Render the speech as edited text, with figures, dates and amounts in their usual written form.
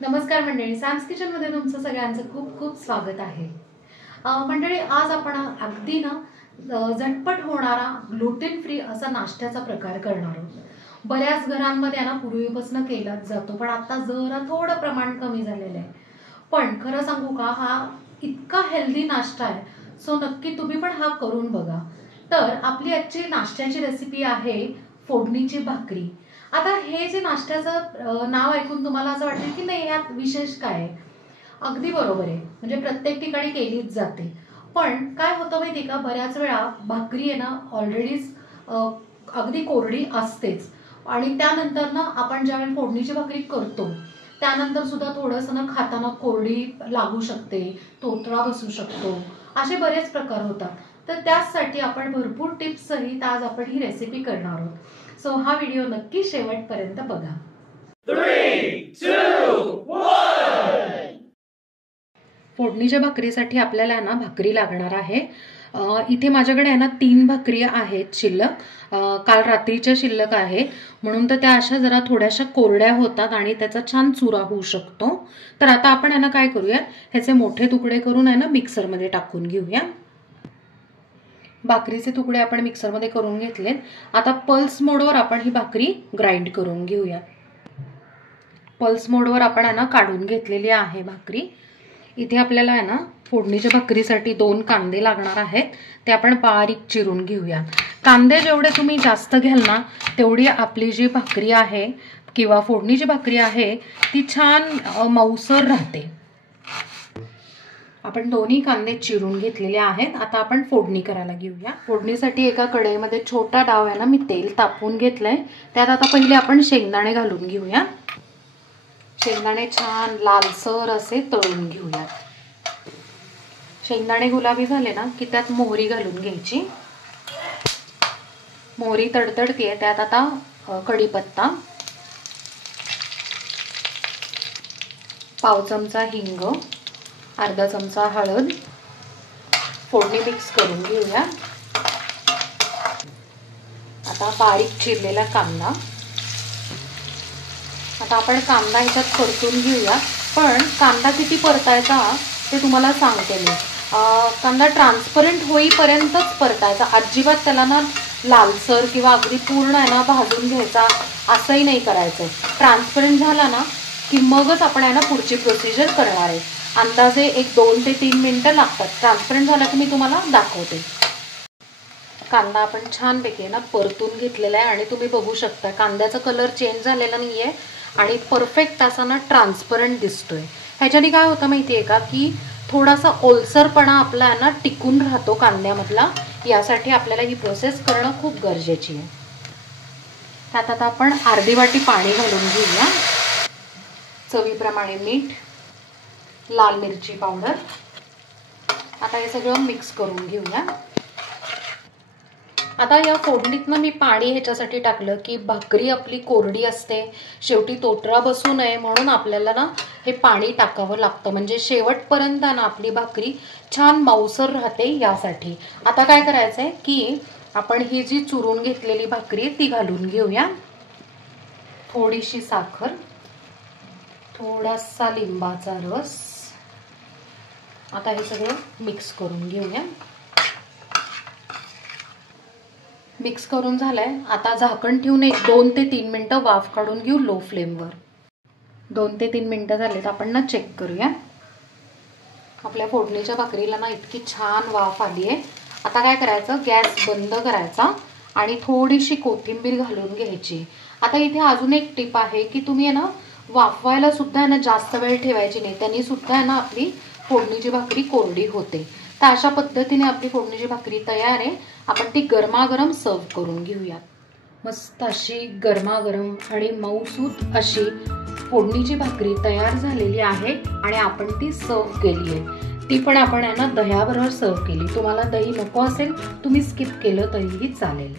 नमस्कार मंडळी, Sam's kitchen मध्ये तुमचं सगळ्यांचं खूप खूप स्वागत आहे। मंडळी, आज आपण अगदी झटपट होणारा ग्लुटेन फ्री असा नाश्त्याचा प्रकार करणार आहोत। बऱ्याच घरांमध्ये पूर्वीपासून केलाच जातो, पण आता जरा थोडं प्रमाण कमी झालेलं आहे। पण खरं सांगू का, हा इतका हेल्दी नाश्ता आहे, सो नक्की तुम्ही पण हा करून बघा। तर आपली आजची नाश्त्याची रेसिपी आहे फोडणीची भाकरी। आता हे जे नाश्त्याचं नाव ऐकून तुम्हाला असं वाटेल की नाही, यात विशेष काय आहे? अगदी बरोबर आहे, म्हणजे प्रत्येक ठिकाणी केलीच जाते। पण काय होतं माहिती का, बऱ्याच वेळा भाकरी आहे ना ऑलरेडीच अगदी कोरडी असतेच, आणि त्यानंतर ना आपण ज्यावेळी फोडणीची भाकरी करतो त्यानंतर सुद्धा थोडंसं खाताना कोरडी लागू शकते, तोतरा बसू शकतो, असे बरेच प्रकार होतात। तर त्यासाठी आपण भरपूर टिप्स सहित आज आपण ही रेसिपी करणार आहोत। सो हा व्हिडिओ नक्की शेवटपर्यंत बघा। 3, 2, 1 फोडणीच्या भाकरीसाठी आपल्याला ना भाकरी लागणार आहे। इथे माझ्याकडे ना 3 भाकरी आहेत शिल्लक, काल रात्रीच्या शिल्लक आहे, म्हणून तर त्या अशा जरा थोड्याशा कोरड्या होतात आणि त्याचा छान चुरा होऊ शकतो। तर आता आपण काय करूया, ह्याचे मोठे तुकडे करून मिक्सर मध्ये टाकून घेऊया। भाकरीचे तुकडे आपण मिक्सर मध्ये करून घेतलेत। आता पल्स मोडवर आपण ही भाकरी ग्राइंड करून घेऊया। पल्स मोडवर आपण काढून घेतलेली आहे भाकरी। इथे आपल्याला फोडणीच्या भाकरीसाठी 2 कांदे लागणार आहेत, ते आपण बारीक चिरून घेऊया। कांदे जेवढे तुम्ही जास्त घ्याल ना, तेवढी आपली जी भाकरी आहे किंवा फोडणीची भाकरी आहे ती छान मऊसर राहते। आपण दोन्ही कांदे चिरून घेतलेले आहेत। आता आपण फोडणी करायला घेऊया। फोडणीसाठी एका कढईमध्ये छोटा डाव मी तेल तापवून घेतलंय। त्यात आता पहिले आपण शेंगदाणे घालून घेऊया। शेंगदाणे छान लालसर असे तळून घेऊया। शेंगदाणे गुलाबी झाले ना की त्यात मोहरी घालून घ्यायची। मोहरी तडतडतीये, त्यात आता कढीपत्ता, पाव चमचा हिंग, अर्धा चमचा हळद, फोडणी मिक्स करून घेऊया। आता बारीक चिरलेला कांदा, आता आपण कांदा ह्याच्यात परतून घेऊया। पण कांदा किती परतायचा ते तुम्हाला सांगते मी। कांदा ट्रान्सपरंट होईपर्यंतच परतायचा, अजिबात त्याला लालसर किंवा अगदी पूर्ण भाजून घ्यायचा असंही नाही करायचं। ट्रान्सपरंट झाला ना की मगच आपण पुढची प्रोसिजर करणार आहे। अंदाजे एक 2 ते 3 मिनिटं लागतात। ट्रान्सपरंट झाला की मी तुम्हाला दाखवते। कांदा आपण छानपैकी परतून घेतलेला आहे आणि तुम्ही बघू शकता कांद्याचा कलर चेंज झालेला नाहीये आणि परफेक्ट असा ट्रान्सपरंट दिसतोय। ह्याच्याने काय होतं माहितीये का, की थोडासा ओलसरपणा आपला टिकून राहतो कांद्यामधला। यासाठी आपल्याला ही प्रोसेस करणं खूप गरजेची आहे। त्यात आता आपण अर्धी वाटी पाणी घालून घेऊया। चवीप्रमाणे मीठ, लाल मिरची पावडर, आता हे सगळं मिक्स करून घेऊया। आता या फोडणीतनं मी पाणी ह्याच्यासाठी टाकलं की भाकरी आपली कोरडी असते, शेवटी तोतरा बसू नये म्हणून आपल्याला हे पाणी टाकावं लागतं, म्हणजे शेवटपर्यंत आपली भाकरी छान मऊसर राहते यासाठी। आता काय करायचंय की आपण ही जी चुरून घेतलेली भाकरी आहे ती घालून घेऊया। थोडीशी साखर, थोडासा लिंबाचा रस, आता हे सगळं मिक्स करून घेऊया। मिक्स करून झालंय, आता झाकण ठेवून एक 2 ते 3 मिनिटं वाफ काढून घेऊ लो फ्लेमवर। 2 ते 3 मिनिटं झालेत, आपण चेक करूया। आपल्या फोडणीच्या भाकरीला इतकी छान वाफ आली आहे। आता काय करायचं, गॅस बंद करायचा आणि थोडीशी कोथिंबीर घालून घ्यायची। आता इथे अजून एक टिप आहे की तुम्ही वाफवायला सुद्धा जास्त वेळ ठेवायची नाही, त्यांनी सुद्धा आपली फोडणीची भाकरी कोरडी होते। तर अशा पद्धतीने आपली फोडणीची भाकरी तयार आहे। आपण ती गरमागरम सर्व करून घेऊया। मस्त अशी गरमागरम आणि मऊसूत अशी फोडणीची भाकरी तयार झालेली आहे आणि आपण ती सर्व केली आहे। ती पण आपण दह्याबरोबर सर्व केली। तुम्हाला दही नको असेल तुम्ही स्किप केलं तरीही चालेल।